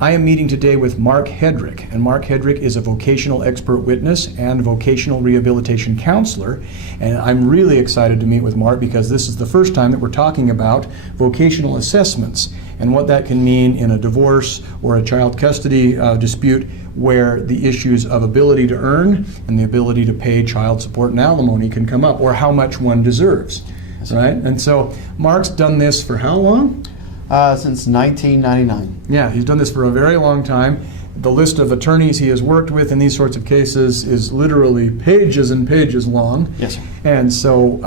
I am meeting today with Mark Hedrick, and Mark Hedrick is a vocational expert witness and vocational rehabilitation counselor. And I'm really excited to meet with Mark because this is the first time that we're talking about vocational assessments and what that can mean in a divorce or a child custody dispute, where the issues of ability to earn and the ability to pay child support and alimony can come up, or how much one deserves, right? And so Mark's done this for how long? Since 1999. Yeah, he's done this for a very long time. The list of attorneys he has worked with in these sorts of cases is literally pages and pages long. Yes, sir. And so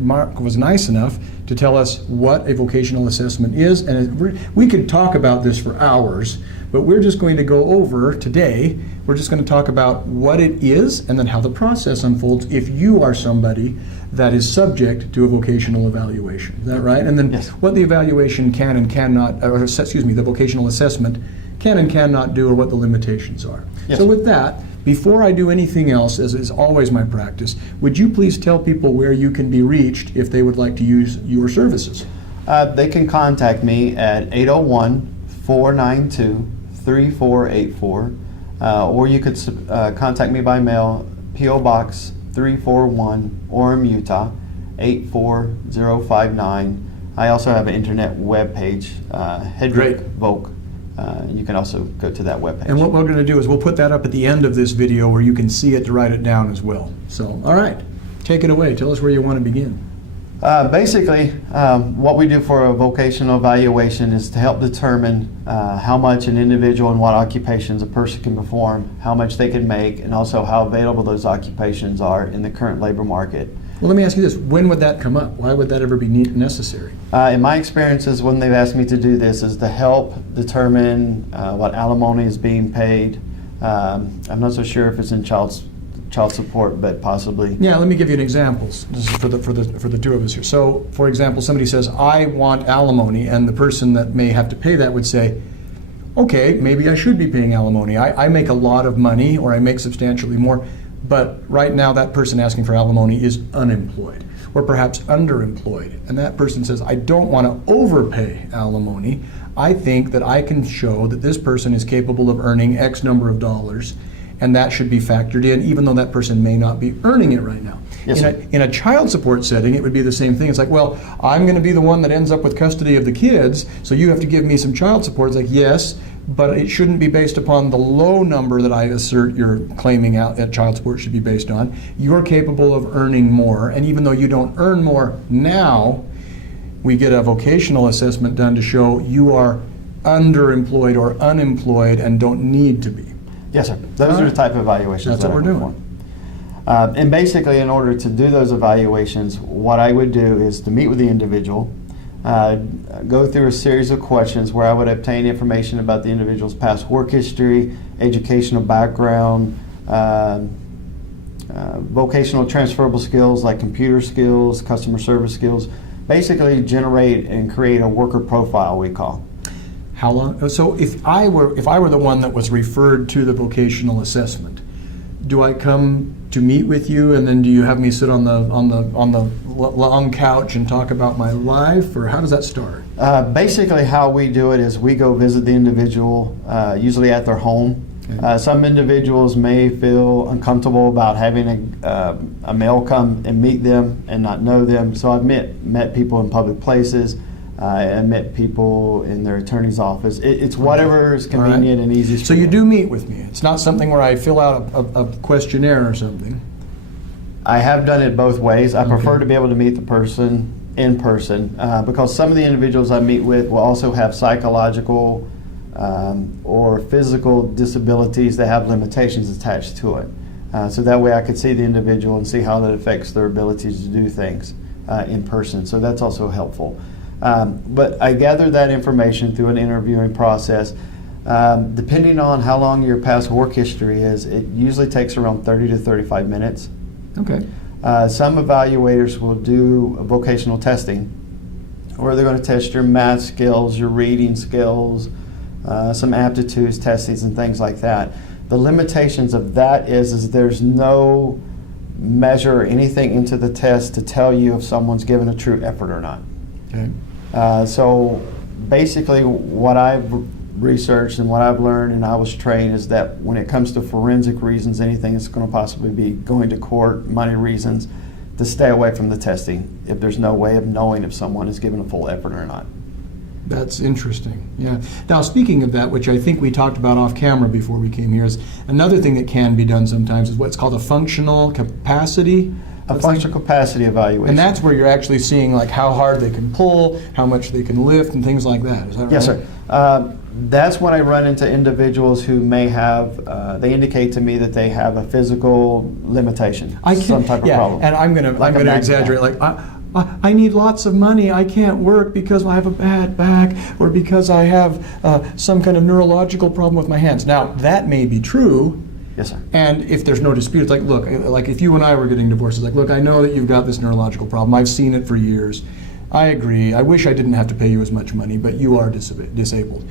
Mark was nice enough to tell us what a vocational assessment is. And we could talk about this for hours, but we're just going to go over today, we're just going to talk about what it is and then how the process unfolds if you are somebody that is subject to a vocational evaluation. Is that right? And then yes, what the evaluation can and cannot, or excuse me, the vocational assessment can and cannot do, or what the limitations are. Yes. So with that, before I do anything else, as is always my practice, would you please tell people where you can be reached if they would like to use your services? They can contact me at 801-492-3484, or you could contact me by mail, P.O. Box 341, Orem, Utah, 84059. I also have an internet web page, Hedrick Voc. You can also go to that web page. And what we're going to do is we'll put that up at the end of this video where you can see it to write it down as well. So, all right, take it away. Tell us where you want to begin. Basically, what we do for a vocational evaluation is to help determine how much an individual and what occupations a person can perform, how much they can make, and also how available those occupations are in the current labor market. Well, let me ask you this. When would that come up? Why would that ever be necessary? In my experiences, when they've asked me to do this, is to help determine what alimony is being paid. I'm not so sure if it's in child support, but possibly. Yeah, let me give you an example. This is for the two of us here. So, for example, somebody says, I want alimony, and the person that may have to pay that would say, okay, maybe I should be paying alimony. I make a lot of money, or I make substantially more, but right now that person asking for alimony is unemployed, or perhaps underemployed. And that person says, I don't want to overpay alimony. I think that I can show that this person is capable of earning X number of dollars, and that should be factored in, even though that person may not be earning it right now. Yes, in a child support setting, it would be the same thing. It's like, well, I'm going to be the one that ends up with custody of the kids, so you have to give me some child support. It's like, yes, but it shouldn't be based upon the low number that I assert you're claiming out that child support should be based on. You're capable of earning more, and even though you don't earn more now, we get a vocational assessment done to show you are underemployed or unemployed and don't need to be. Yes, sir. Those are the type of evaluations that's what we're doing. And basically, in order to do those evaluations, what I would do is to meet with the individual, go through a series of questions where I would obtain information about the individual's past work history, educational background, vocational transferable skills like computer skills, customer service skills. Basically, generate and create a worker profile, we call. How long? So if I were the one that was referred to the vocational assessment, do I come to meet with you, and then do you have me sit on the long couch and talk about my life, or how does that start? Basically, how we do it is we go visit the individual, usually at their home. Okay. Some individuals may feel uncomfortable about having a male come and meet them and not know them. So I've met people in public places. I met people in their attorney's office. It's whatever is convenient and easiest. So you do meet with me. It's not something where I fill out a questionnaire or something. I have done it both ways. I prefer to be able to meet the person in person because some of the individuals I meet with will also have psychological or physical disabilities that have limitations attached to it. So that way I could see the individual and see how that affects their ability to do things in person. So that's also helpful. But I gather that information through an interviewing process. Depending on how long your past work history is, it usually takes around 30 to 35 minutes. Okay. Some evaluators will do vocational testing, where they're going to test your math skills, your reading skills, some aptitudes testings and things like that. The limitations of that is there's no measure or anything into the test to tell you if someone's given a true effort or not. Okay. So basically what I've researched and what I've learned and I was trained is that when it comes to forensic reasons, anything that's going to possibly be going to court, money reasons, to stay away from the testing if there's no way of knowing if someone is given a full effort or not. That's interesting. Yeah. Now, speaking of that, which I think we talked about off camera before we came here, is another thing that can be done sometimes is what's called a functional capacity. A functional capacity evaluation. And that's where you're actually seeing like how hard they can pull, how much they can lift, and things like that. Is that right? Yes, sir. That's when I run into individuals who may have, they indicate to me that they have a physical limitation, some type of problem. And I'm gonna exaggerate. Like I need lots of money. I can't work because I have a bad back or because I have some kind of neurological problem with my hands. Now that may be true. Yes, sir. And if there's no dispute, it's like, look, like if you and I were getting divorced, it's like, look, I know that you've got this neurological problem. I've seen it for years. I agree. I wish I didn't have to pay you as much money, but you are disabled.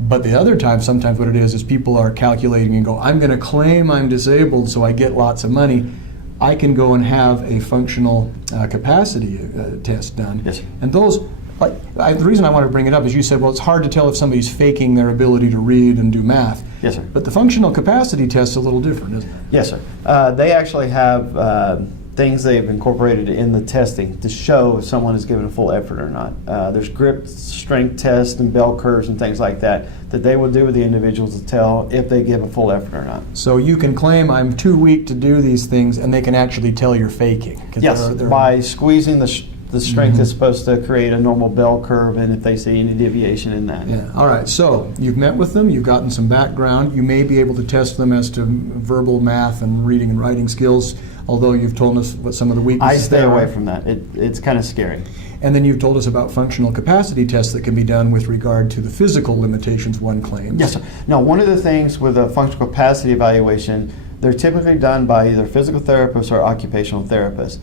But the other time, sometimes what it is people are calculating and go, I'm going to claim I'm disabled so I get lots of money. I can go and have a functional capacity test done. Yes, sir. And those, the reason I want to bring it up is you said, well, it's hard to tell if somebody's faking their ability to read and do math. Yes, sir. But the functional capacity test is a little different, isn't it? Yes, sir. They actually have things they've incorporated in the testing to show if someone is given a full effort or not. There's grip strength tests and bell curves and things like that they will do with the individuals to tell if they give a full effort or not. So you can claim I'm too weak to do these things, and they can actually tell you're faking. Yes, by squeezing the strength is supposed to create a normal bell curve, and if they see any deviation in that. Yeah. All right. So you've met with them. You've gotten some background. You may be able to test them as to verbal, math, and reading and writing skills. Although you've told us what some of the weaknesses I stay away from that. It's kind of scary. And then you've told us about functional capacity tests that can be done with regard to the physical limitations one claims. Yes, sir. Now, one of the things with a functional capacity evaluation, they're typically done by either physical therapists or occupational therapists.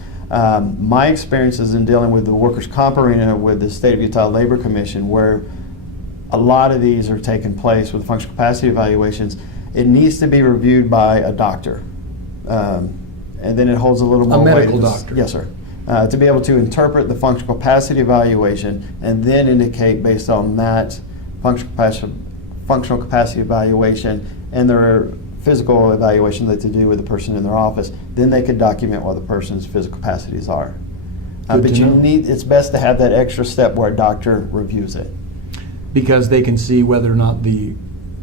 My experiences in dealing with the workers' comp arena with the State of Utah Labor Commission, where a lot of these are taking place with functional capacity evaluations, it needs to be reviewed by a doctor. And then it holds a little more weight. A medical doctor. Yes, sir. To be able to interpret the functional capacity evaluation and then indicate based on that functional capacity evaluation and their physical evaluation that they do with the person in their office, then they could document what the person's physical capacities are. But it's best to have that extra step where a doctor reviews it. Because they can see whether or not the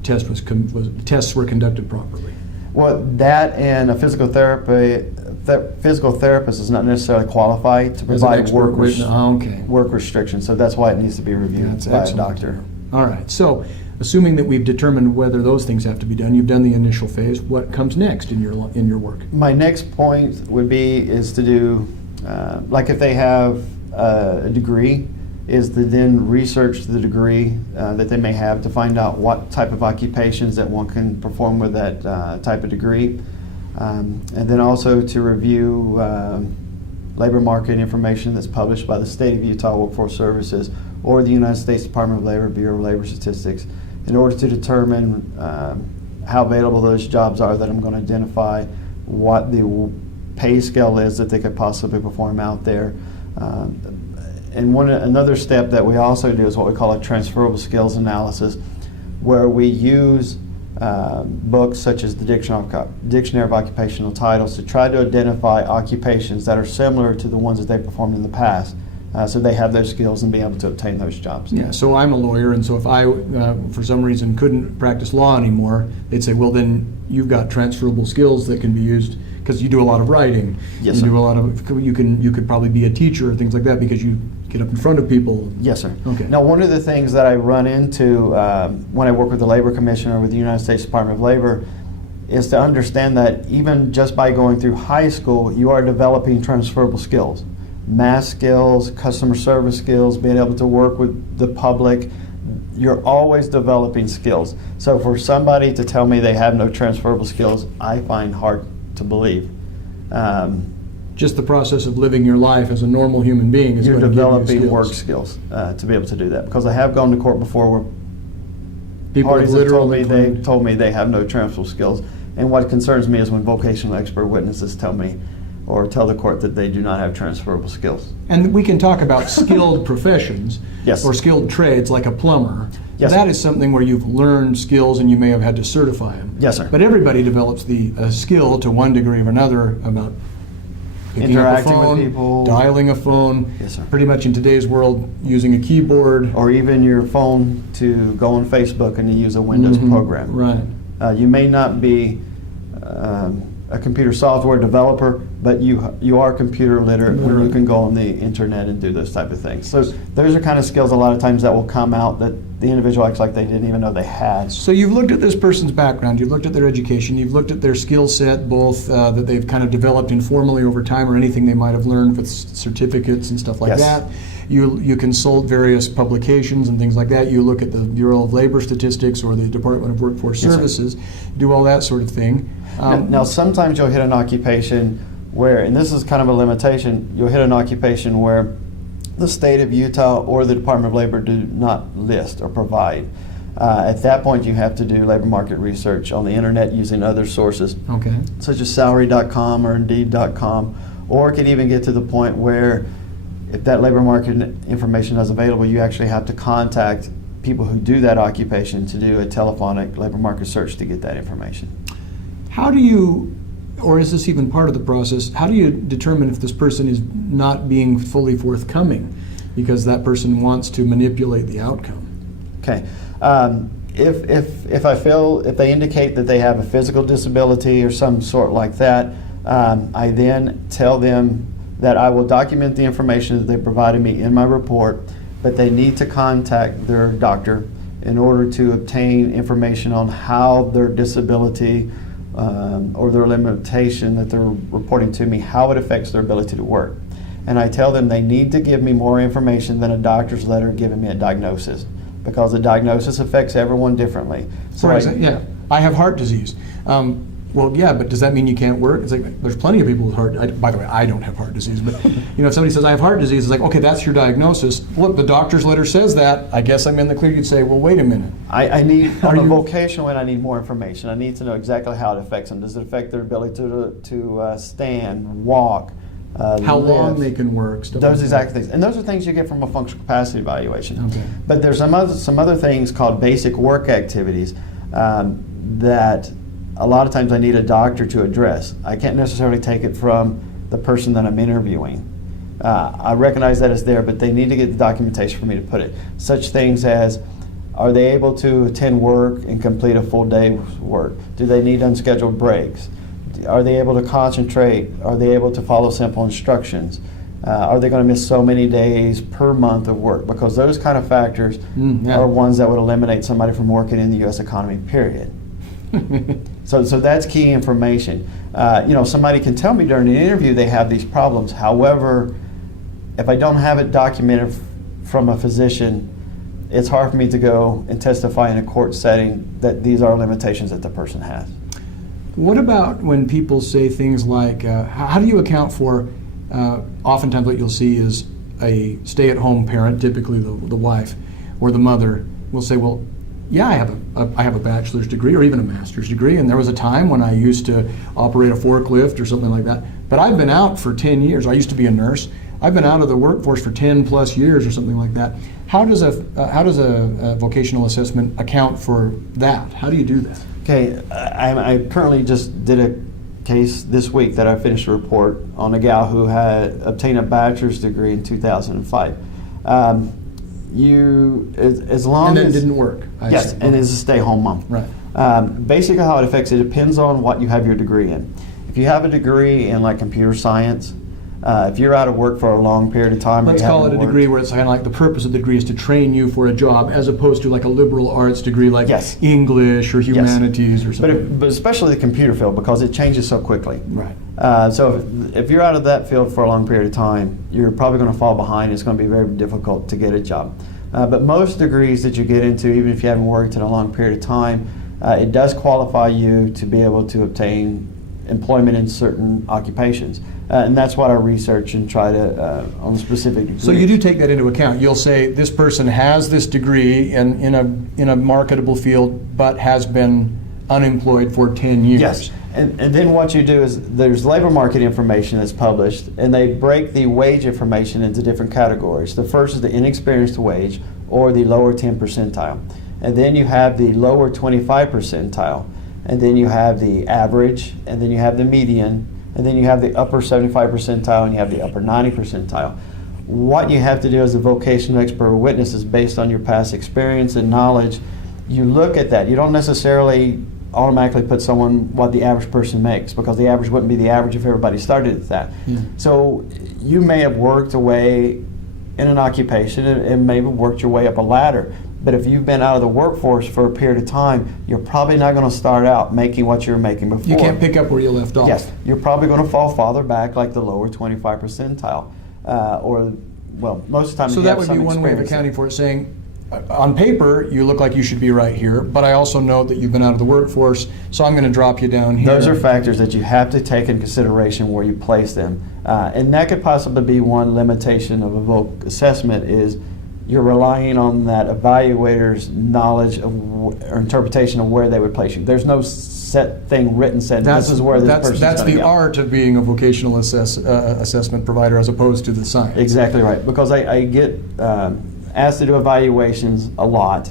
tests were conducted properly. Well, that and a physical therapist is not necessarily qualified to provide work restrictions, so that's why it needs to be reviewed by a doctor. All right, so assuming that we've determined whether those things have to be done, you've done the initial phase, what comes next in your work? My next point would be to do, like if they have a degree, is to then research the degree that they may have to find out what type of occupations that one can perform with that type of degree. And then also to review labor market information that's published by the State of Utah Workforce Services or the United States Department of Labor, Bureau of Labor Statistics, in order to determine how available those jobs are that I'm going to identify, what the pay scale is that they could possibly perform out there. And another step that we also do is what we call a transferable skills analysis, where we use books such as the Dictionary of Occupational Titles to try to identify occupations that are similar to the ones that they performed in the past, so they have those skills and be able to obtain those jobs. Yeah, so I'm a lawyer, and so if I, for some reason, couldn't practice law anymore, they'd say, well, then you've got transferable skills that can be used, because you do a lot of writing. Yes, you sir. do a lot of, you could probably be a teacher or things like that because you get up in front of people. Yes, sir. Okay. Now, one of the things that I run into when I work with the Labor Commission or with the United States Department of Labor is to understand that even just by going through high school, you are developing transferable skills. Math skills, customer service skills, being able to work with the public. You're always developing skills. So for somebody to tell me they have no transferable skills, I find hard to believe. Just the process of living your life as a normal human being is You're going to give you developing skills. work skills to be able to do that. Because I have gone to court before where People parties have literally told me they have no transferable skills. And what concerns me is when vocational expert witnesses tell me, or tell the court that they do not have transferable skills. And we can talk about skilled professions Yes. or skilled trades like a plumber. Yes, That sir. is something where you've learned skills and you may have had to certify them. Yes, sir. But everybody develops the skill to one degree or another about picking Interacting up a phone, with people. dialing a phone, Yes, sir. pretty much in today's world using a keyboard. Or even your phone to go on Facebook and to use a Windows Mhm, program. Right. You may not be a computer software developer, but you are computer literate when you can go on the internet and do those type of things. So those are kind of skills a lot of times that will come out that the individual acts like they didn't even know they had. So you've looked at this person's background, you've looked at their education, you've looked at their skill set, both that they've kind of developed informally over time or anything they might have learned with certificates and stuff like Yes. that. You consult various publications and things like that. You look at the Bureau of Labor Statistics or the Department of Workforce Yes, sir. Services, do all that sort of thing. Now, sometimes you'll hit an occupation where, and this is kind of a limitation, you'll hit an occupation where the state of Utah or the Department of Labor do not list or provide. At that point, you have to do labor market research on the internet using other sources, Okay. such as salary.com or indeed.com, or it could even get to the point where if that labor market information is available, you actually have to contact people who do that occupation to do a telephonic labor market search to get that information. How do you, or is this even part of the process, how do you determine if this person is not being fully forthcoming because that person wants to manipulate the outcome? Okay. If I feel, if they indicate that they have a physical disability or some sort like that, I then tell them that I will document the information that they provided me in my report, but they need to contact their doctor in order to obtain information on how their disability or their limitation that they're reporting to me, how it affects their ability to work. And I tell them they need to give me more information than a doctor's letter giving me a diagnosis, because the diagnosis affects everyone differently. For example, yeah, I have heart disease. Well, yeah, but does that mean you can't work? It's like, there's plenty of people with by the way, I don't have heart disease, but if somebody says I have heart disease, it's like, okay, that's your diagnosis. Look, the doctor's letter says that. I guess I'm in the clear. You'd say, well, wait a minute. I need, on a vocational end, I need more information. I need to know exactly how it affects them. Does it affect their ability to stand, walk, How live? long they can work, stuff Those like exact things. And those are things you get from a functional capacity evaluation. Okay. But there's some other things called basic work activities that a lot of times I need a doctor to address. I can't necessarily take it from the person that I'm interviewing. I recognize that it's there, but they need to get the documentation for me to put it. Such things as, are they able to attend work and complete a full day's work? Do they need unscheduled breaks? Are they able to concentrate? Are they able to follow simple instructions? Are they going to miss so many days per month of work? Because those kind of factors yeah. are ones that would eliminate somebody from working in the U.S. economy, period. So that's key information. Somebody can tell me during the interview they have these problems. However, if I don't have it documented from a physician, it's hard for me to go and testify in a court setting that these are limitations that the person has. What about when people say things like, how do you account for, oftentimes what you'll see is a stay-at-home parent, typically the wife or the mother, will say, well, yeah, I have a bachelor's degree or even a master's degree, and there was a time when I used to operate a forklift or something like that, but I've been out for 10 years. I used to be a nurse. I've been out of the workforce for 10 plus years or something like that. How does a vocational assessment account for that? How do you do that? Okay, I currently just did a case this week that I finished a report on a gal who had obtained a bachelor's degree in 2005. As long And then as didn't work. I yes, see. and is a stay-home mom. Right. Basically, how it affects it depends on what you have your degree in. If you have a degree in like computer science, if you're out of work for a long period of time, Let's call it a degree where it's kind of like the purpose of the degree is to train you for a job, as opposed to like a liberal arts degree like Yes. English or humanities or something. But especially the computer field, because it changes so quickly. Right. So if you're out of that field for a long period of time, you're probably going to fall behind. It's going to be very difficult to get a job. But most degrees that you get into, even if you haven't worked in a long period of time, it does qualify you to be able to obtain employment in certain occupations. And that's what I research and try to, on specific degrees. So you do take that into account. You'll say this person has this degree in a marketable field, but has been unemployed for 10 years. Yes, And then what you do is there's labor market information that's published, and they break the wage information into different categories. The first is the inexperienced wage, or the lower 10 percentile. And then you have the lower 25 percentile. And then you have the average, and then you have the median, and then you have the upper 75 percentile, and you have the upper 90 percentile. What you have to do as a vocational expert or witness is based on your past experience and knowledge. You look at that. You don't necessarily automatically put someone what the average person makes, because the average wouldn't be the average if everybody started at that. Yeah. So you may have worked away in an occupation and maybe worked your way up a ladder. But if you've been out of the workforce for a period of time, you're probably not going to start out making what you were making before. You can't pick up where you left off. Yes, you're probably going to fall farther back, like the lower 25 percentile, or, well, most of the time. So you that have would some be one way of experience. accounting for it, saying, on paper, you look like you should be right here, but I also know that you've been out of the workforce, so I'm going to drop you down here. Those are factors that you have to take in consideration where you place them. And that could possibly be one limitation of a voc assessment, is you're relying on that evaluator's knowledge of or interpretation of where they would place you. There's no set thing written said, this is where this person's That's going to the go. art of being a vocational assessment provider as opposed to the science. Exactly right, because I get asked to do evaluations a lot,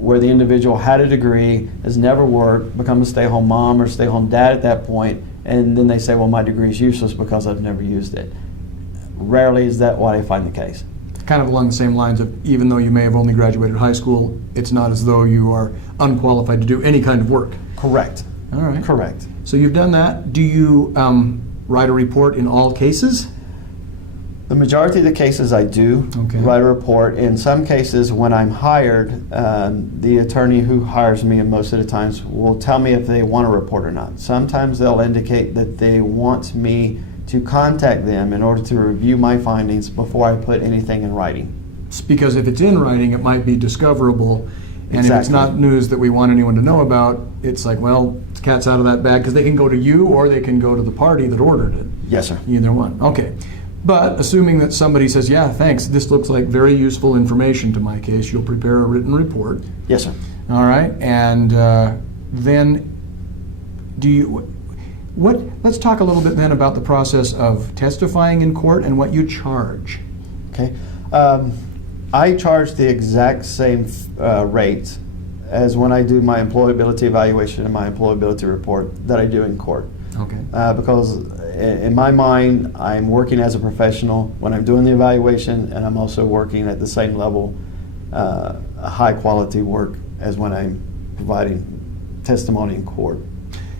where the individual had a degree, has never worked, become a stay-home mom or stay-home dad at that point, and then they say, well, my degree is useless because I've never used it. Rarely is that what I find the case. Kind of along the same lines of, even though you may have only graduated high school, it's not as though you are unqualified to do any kind of work. Correct. All right. Correct. So you've done that. Do you write a report in all cases? The majority of the cases I do Okay. write a report. In some cases, when I'm hired, the attorney who hires me, and most of the times, will tell me if they want a report or not. Sometimes they'll indicate that they want me to contact them in order to review my findings before I put anything in writing. It's because if it's in writing, it might be discoverable. And if it's Exactly. not news that we want anyone to know about, it's like, well, the cat's out of that bag, because they can go to you or they can go to the party that ordered it. Yes, sir. Either one. Okay. But assuming that somebody says, yeah, thanks, this looks like very useful information to my case, you'll prepare a written report. Yes, sir. All right. And then do you, let's talk a little bit then about the process of testifying in court and what you charge. Okay. I charge the exact same rate as when I do my employability evaluation and my employability report that I do in court. Okay. Because in my mind, I'm working as a professional when I'm doing the evaluation, and I'm also working at the same level, a high quality work, as when I'm providing testimony in court.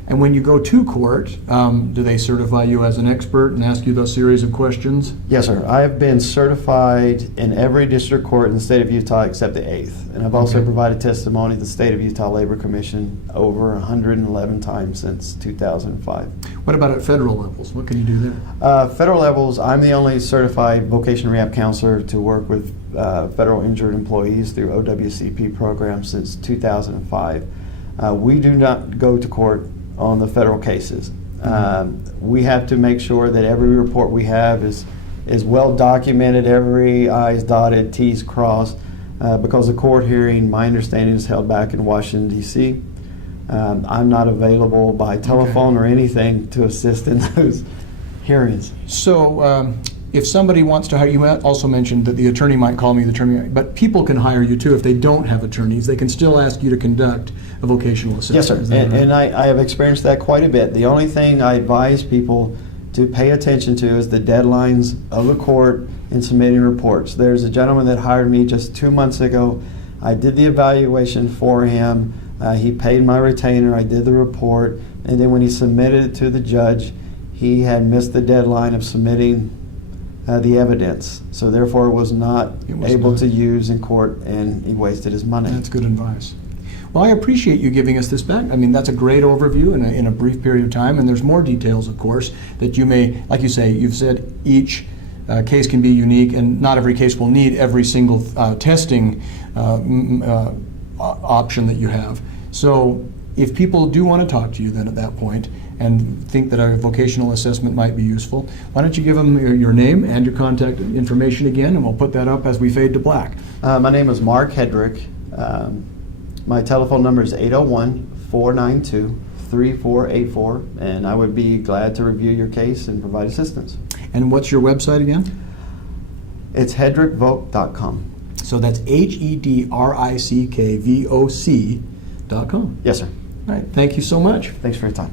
And when you go to court, do they certify you as an expert and ask you those series of questions? Yes, sir. I have been certified in every district court in the state of Utah except the 8th. And I've also Okay. provided testimony to the State of Utah Labor Commission over 111 times since 2005. What about at federal levels? What can you do there? Federal levels, I'm the only certified vocation rehab counselor to work with federal injured employees through OWCP programs since 2005. We do not go to court on the federal cases. We have to make sure that every report we have is well documented, every I's dotted, T's crossed, because the court hearing, my understanding, is held back in Washington, D.C. I'm not available by telephone or anything to assist in those hearings. So if somebody wants to hire, you also mentioned that the attorney might call me the attorney, but people can hire you too if they don't have attorneys. They can still ask you to conduct a vocational assessment. Yes, sir. Is that right? And I have experienced that quite a bit. The only thing I advise people to pay attention to is the deadlines of the court in submitting reports. There's a gentleman that hired me just 2 months ago. I did the evaluation for him. He paid my retainer. I did the report. And then when he submitted it to the judge, he had missed the deadline of submitting the evidence. So therefore, was not able to use in court, and he wasted his money. That's good advice. Well, I appreciate you giving us this back. I mean, that's a great overview in a brief period of time, and there's more details, of course, that you may, like you say, you've said each case can be unique, and not every case will need every single testing option that you have. So if people do want to talk to you then at that point and think that a vocational assessment might be useful, why don't you give them your name and your contact information again, and we'll put that up as we fade to black. My name is Mark Hedrick. My telephone number is 801-492-3833. 888-885-3484, and I would be glad to review your case and provide assistance. And what's your website again? It's hedrickvoc.com. So that's HEDRICKVOC.com. Yes, sir. All right. Thank you so much. Thanks for your time.